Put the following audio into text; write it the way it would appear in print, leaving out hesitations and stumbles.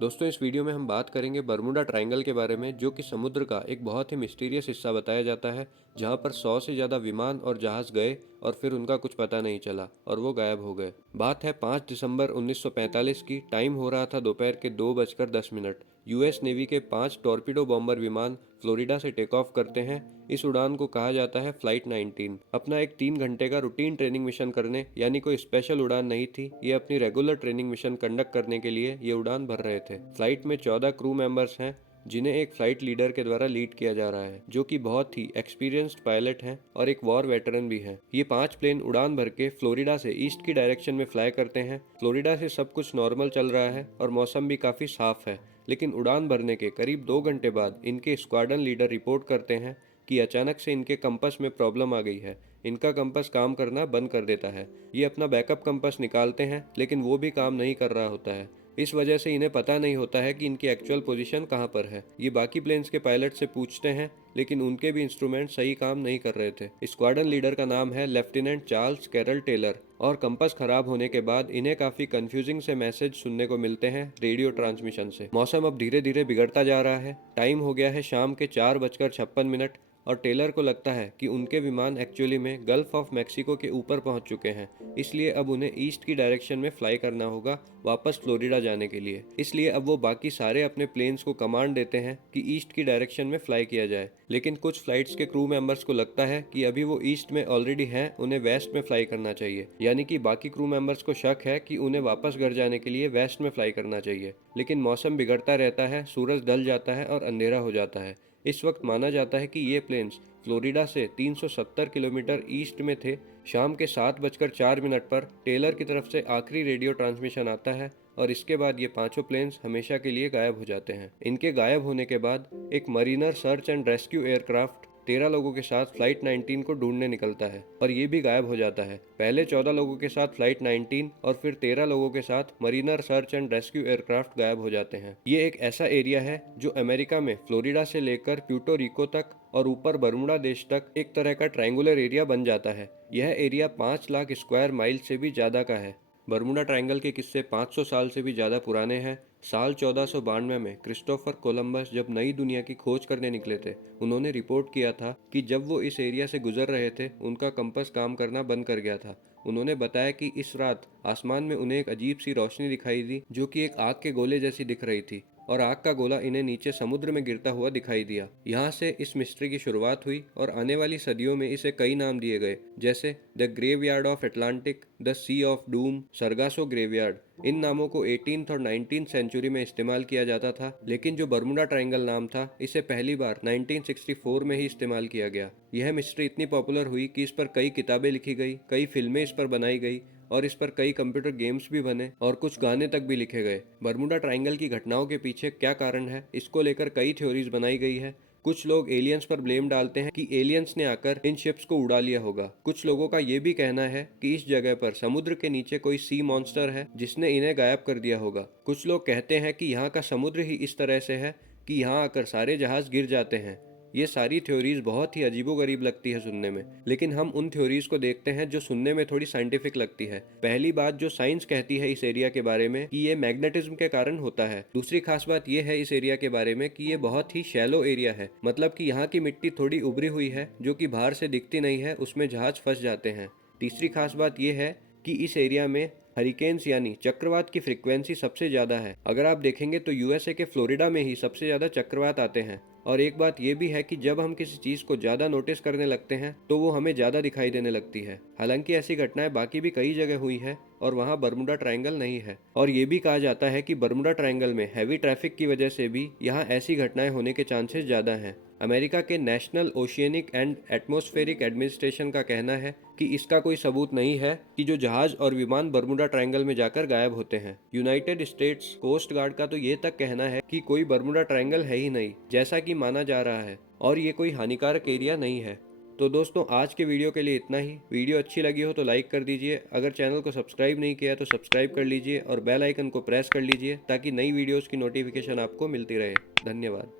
दोस्तों इस वीडियो में हम बात करेंगे बर्मुडा ट्रायंगल के बारे में, जो कि समुद्र का एक बहुत ही मिस्टीरियस हिस्सा बताया जाता है, जहां पर 100 से ज़्यादा विमान और जहाज गए और फिर उनका कुछ पता नहीं चला और वो गायब हो गए। बात है 5 दिसंबर 1945 की। टाइम हो रहा था दोपहर के 2:10। यूएस नेवी के 5 टॉर्पीडो बॉम्बर विमान फ्लोरिडा से टेक ऑफ करते हैं। इस उड़ान को कहा जाता है फ्लाइट 19। अपना एक 3 घंटे का रूटीन ट्रेनिंग मिशन करने, यानी कोई स्पेशल उड़ान नहीं थी, ये अपनी रेगुलर ट्रेनिंग मिशन कंडक्ट करने के लिए ये उड़ान भर रहे थे। फ्लाइट में 14 क्रू मेंबर्स हैं, जिन्हें एक फ्लाइट लीडर के द्वारा लीड किया जा रहा है, जो कि बहुत ही एक्सपीरियंस्ड पायलट हैं और एक वॉर वेटरन भी हैं। ये 5 प्लेन उड़ान भर के फ्लोरिडा से ईस्ट की डायरेक्शन में फ्लाई करते हैं। फ्लोरिडा से सब कुछ नॉर्मल चल रहा है और मौसम भी काफ़ी साफ है, लेकिन उड़ान भरने के करीब 2 घंटे बाद इनके स्क्वाड्रन लीडर रिपोर्ट करते हैं कि अचानक से इनके कंपस में प्रॉब्लम आ गई है। इनका कंपस काम करना बंद कर देता है। ये अपना बैकअप कंपस निकालते हैं, लेकिन वो भी काम नहीं कर रहा होता है। इस वजह से इन्हें पता नहीं होता है कि इनकी एक्चुअल पोजीशन कहाँ पर है। ये बाकी प्लेन्स के पायलट से पूछते हैं, लेकिन उनके भी इंस्ट्रूमेंट सही काम नहीं कर रहे थे। स्क्वाड्रन लीडर का नाम है लेफ्टिनेंट चार्ल्स कैरल टेलर, और कंपास खराब होने के बाद इन्हें काफी कंफ्यूजिंग से मैसेज सुनने को मिलते हैं रेडियो ट्रांसमिशन से। मौसम अब धीरे धीरे बिगड़ता जा रहा है। टाइम हो गया है शाम के 4:56 और टेलर को लगता है कि उनके विमान एक्चुअली में गल्फ ऑफ मैक्सिको के ऊपर पहुंच चुके हैं, इसलिए अब उन्हें ईस्ट की डायरेक्शन में फ्लाई करना होगा वापस फ्लोरिडा जाने के लिए। इसलिए अब वो बाकी सारे अपने प्लेन्स को कमांड देते हैं कि ईस्ट की डायरेक्शन में फ्लाई किया जाए। लेकिन कुछ फ्लाइट्स के क्रू मेंबर्स को लगता है कि अभी वो ईस्ट में ऑलरेडी हैं, उन्हें वेस्ट में फ्लाई करना चाहिए। यानी कि बाकी क्रू मेंबर्स को शक है कि उन्हें वापस घर जाने के लिए वेस्ट में फ्लाई करना चाहिए। लेकिन मौसम बिगड़ता रहता है, सूरज ढल जाता है और अंधेरा हो जाता है। इस वक्त माना जाता है कि ये प्लेन्स फ्लोरिडा से 370 किलोमीटर ईस्ट में थे। शाम के 7:04 पर टेलर की तरफ से आखिरी रेडियो ट्रांसमिशन आता है और इसके बाद ये पांचों प्लेन्स हमेशा के लिए गायब हो जाते हैं। इनके गायब होने के बाद एक Mariner search and rescue aircraft 13 लोगों के साथ फ्लाइट 19 को ढूंढने निकलता है और ये भी गायब हो जाता है। पहले 14 लोगों के साथ फ्लाइट 19 और फिर 13 लोगों के साथ Mariner search and rescue aircraft गायब हो जाते हैं। ये एक ऐसा एरिया है जो अमेरिका में फ्लोरिडा से लेकर प्यूर्टो रिको तक और ऊपर बर्मुडा देश तक एक तरह का ट्रायंगुलर एरिया बन जाता है। यह एरिया 5 लाख स्क्वायर माइल से भी ज़्यादा का है। बर्मुडा ट्रायंगल के किस्से 500 साल से भी ज़्यादा पुराने हैं। साल 1492 में क्रिस्टोफर कोलंबस जब नई दुनिया की खोज करने निकले थे, उन्होंने रिपोर्ट किया था कि जब वो इस एरिया से गुजर रहे थे, उनका कंपास काम करना बंद कर गया था। उन्होंने बताया कि इस रात आसमान में उन्हें एक अजीब सी रोशनी दिखाई दी, जो कि एक आग के गोले जैसी दिख रही थी, और आग का गोला इन्हें नीचे समुद्र में गिरता हुआ दिखाई दिया। यहाँ से इस मिस्ट्री की शुरुआत हुई और आने वाली सदियों में इसे कई नाम दिए गए, जैसे the graveyard of Atlantic, the sea of doom, Sargasso graveyard. इन नामों को 18th और 19th सेंचुरी में इस्तेमाल किया जाता था, लेकिन जो बर्मुडा ट्रायंगल नाम था, इसे पहली बार 1964 में ही इस्तेमाल किया गया। यह मिस्ट्री इतनी पॉपुलर हुई कि इस पर कई किताबें लिखी गई, कई फिल्में इस पर बनाई गई और इस पर कई कंप्यूटर गेम्स भी बने और कुछ गाने तक भी लिखे गए। बर्मुडा ट्रायंगल की घटनाओं के पीछे क्या कारण है, इसको लेकर कई थ्योरीज बनाई गई है। कुछ लोग एलियंस पर ब्लेम डालते हैं कि एलियंस ने आकर इन शिप्स को उड़ा लिया होगा। कुछ लोगों का ये भी कहना है कि इस जगह पर समुद्र के नीचे कोई सी मॉन्स्टर है जिसने इन्हें गायब कर दिया होगा। कुछ लोग कहते हैं कि यहाँ का समुद्र ही इस तरह से है कि यहाँ आकर सारे जहाज गिर जाते हैं। ये सारी थ्योरीज बहुत ही अजीबोगरीब लगती है सुनने में, लेकिन हम उन थ्योरीज को देखते हैं जो सुनने में थोड़ी साइंटिफिक लगती है। पहली बात जो साइंस कहती है इस एरिया के बारे में कि ये मैग्नेटिज्म के कारण होता है। दूसरी खास बात ये है इस एरिया के बारे में कि ये बहुत ही शैलो एरिया है, मतलब कि यहाँ की मिट्टी थोड़ी उभरी हुई है जो कि बाहर से दिखती नहीं है, उसमें जहाज फंस जाते हैं। तीसरी खास बात यह है कि इस एरिया में हरिकेन्स यानी चक्रवात की फ्रीक्वेंसी सबसे ज़्यादा है। अगर आप देखेंगे तो यूएसए के फ्लोरिडा में ही सबसे ज़्यादा चक्रवात आते हैं। और एक बात यह भी है कि जब हम किसी चीज़ को ज़्यादा नोटिस करने लगते हैं तो वो हमें ज़्यादा दिखाई देने लगती है। हालांकि ऐसी घटनाएं बाकी भी कई जगह हुई है और वहाँ बर्मुडा ट्रायंगल नहीं है। और ये भी कहा जाता है कि बर्मुडा ट्रायंगल में हैवी ट्रैफिक की वजह से भी यहाँ ऐसी घटनाएं होने के चांसेस ज़्यादा हैं। अमेरिका के national oceanic and atmospheric administration का कहना है कि इसका कोई सबूत नहीं है कि जो जहाज और विमान बर्मुडा ट्रायंगल में जाकर गायब होते हैं। यूनाइटेड स्टेट्स कोस्ट गार्ड का तो ये तक कहना है कि कोई बर्मुडा ट्रायंगल है ही नहीं, जैसा कि माना जा रहा है, और ये कोई हानिकारक एरिया नहीं है। तो दोस्तों आज के वीडियो के लिए इतना ही। वीडियो अच्छी लगी हो तो लाइक कर दीजिए, अगर चैनल को सब्सक्राइब नहीं किया तो सब्सक्राइब कर लीजिए और बेल आइकन को प्रेस कर लीजिए ताकि नई वीडियोस की नोटिफिकेशन आपको मिलती रहे। धन्यवाद।